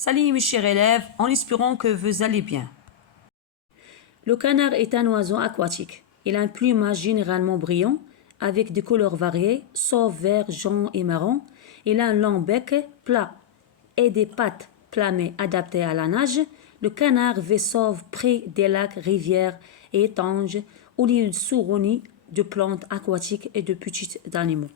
Salut mes chers élèves, en espérant que vous allez bien. Le canard est un oiseau aquatique. Il a un plumage généralement brillant, avec des couleurs variées, sauf vert, jaune et marron. Il a un long bec plat et des pattes planées adaptées à la nage. Le canard vit sauve près des lacs, rivières et étangs où il s'ourronit de plantes aquatiques et de petits animaux.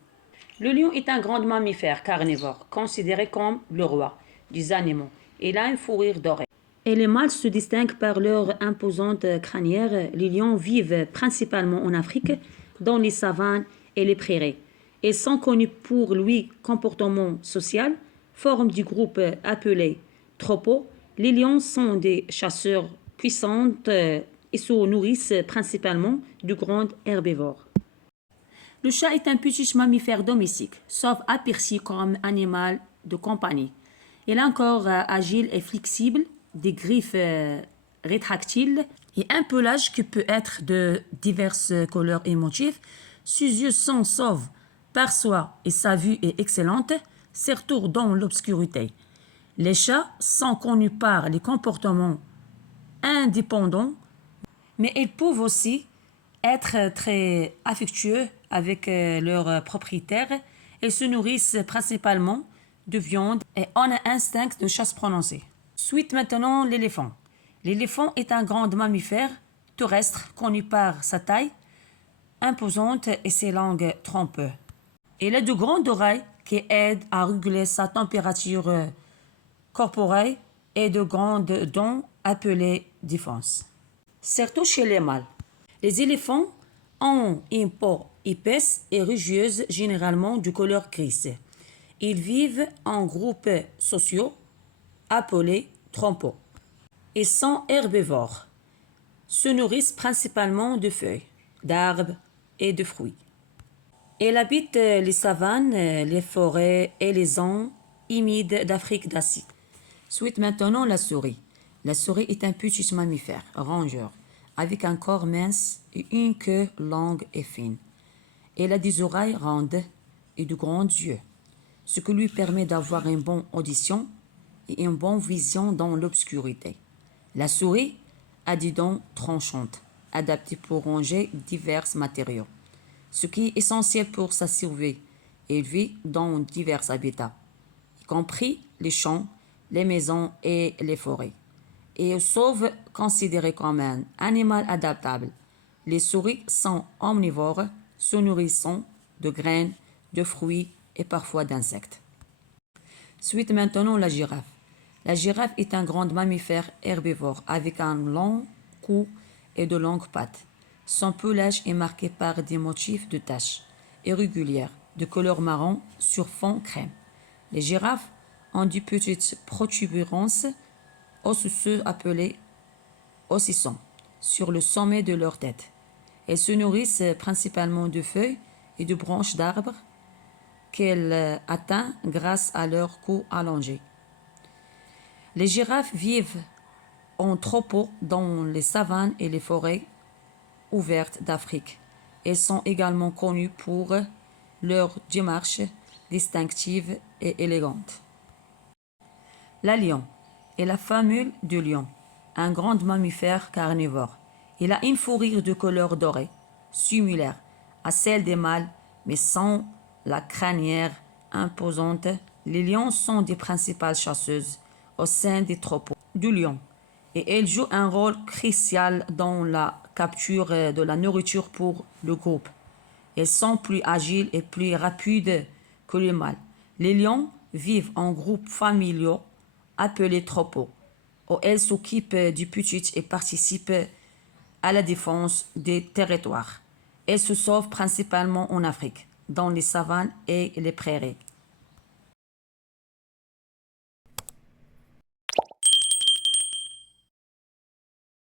Le lion est un grand mammifère carnivore, considéré comme le roi des animaux. Il a une fourrure dorée. Et les mâles se distinguent par leur imposante crinière. Les lions vivent principalement en Afrique, dans les savanes et les prairies. Ils sont connus pour leur comportement social, forment du groupe appelé troupeau. Les lions sont des chasseurs puissants et se nourrissent principalement de grands herbivores. Le chat est un petit mammifère domestique, sauf aperçu comme animal de compagnie. Il est encore agile et flexible, des griffes rétractiles et un pelage qui peut être de diverses couleurs et motifs. Ses yeux sont sauves, perçoit et sa vue est excellente, surtout dans l'obscurité. Les chats sont connus par les comportements indépendants, mais ils peuvent aussi être très affectueux avec leurs propriétaires. Ils se nourrissent principalement de viande et ont un instinct de chasse prononcé. Suite maintenant l'éléphant. L'éléphant est un grand mammifère terrestre connu par sa taille imposante et ses longues trompes. Il a de grandes oreilles qui aident à réguler sa température corporelle et de grandes dents appelées défense. Surtout chez les mâles. Les éléphants ont une peau épaisse et rugueuse, généralement de couleur grise. Ils vivent en groupes sociaux appelés troupeaux. Ils sont herbivores, se nourrissent principalement de feuilles, d'arbres et de fruits. Ils habitent les savanes, les forêts et les zones humides d'Afrique d'Asie. Suite maintenant la souris. La souris est un petit mammifère rongeur avec un corps mince et une queue longue et fine. Elle a des oreilles rondes et de grands yeux, ce qui lui permet d'avoir une bonne audition et une bonne vision dans l'obscurité. La souris a des dents tranchantes, adaptées pour ronger divers matériaux, ce qui est essentiel pour sa survie. Elle vit dans divers habitats, y compris les champs, les maisons et les forêts. Et sauf considéré comme un animal adaptable. Les souris sont omnivores, se nourrissant de graines, de fruits et parfois d'insectes. Suite maintenant la girafe. La girafe est un grand mammifère herbivore avec un long cou et de longues pattes. Son pelage est marqué par des motifs de taches irrégulières de couleur marron sur fond crème. Les girafes ont de petites protubérances osseuses appelées ossissons sur le sommet de leur tête. Elles se nourrissent principalement de feuilles et de branches d'arbres qu'elles atteignent grâce à leur cou allongé. Les girafes vivent en troupeau dans les savanes et les forêts ouvertes d'Afrique. Elles sont également connues pour leur démarche distinctive et élégante. La lion est la famille du lion, un grand mammifère carnivore. Il a une fourrure de couleur dorée, similaire à celle des mâles, mais sans la crinière imposante. Les lions sont des principales chasseuses au sein des troupeaux du lion et elles jouent un rôle crucial dans la capture de la nourriture pour le groupe. Elles sont plus agiles et plus rapides que les mâles. Les lions vivent en groupes familiaux appelés troupeaux, où elles s'occupent du petit et participent à la défense des territoires. Elles se sauvent principalement en Afrique, dans les savanes et les prairies.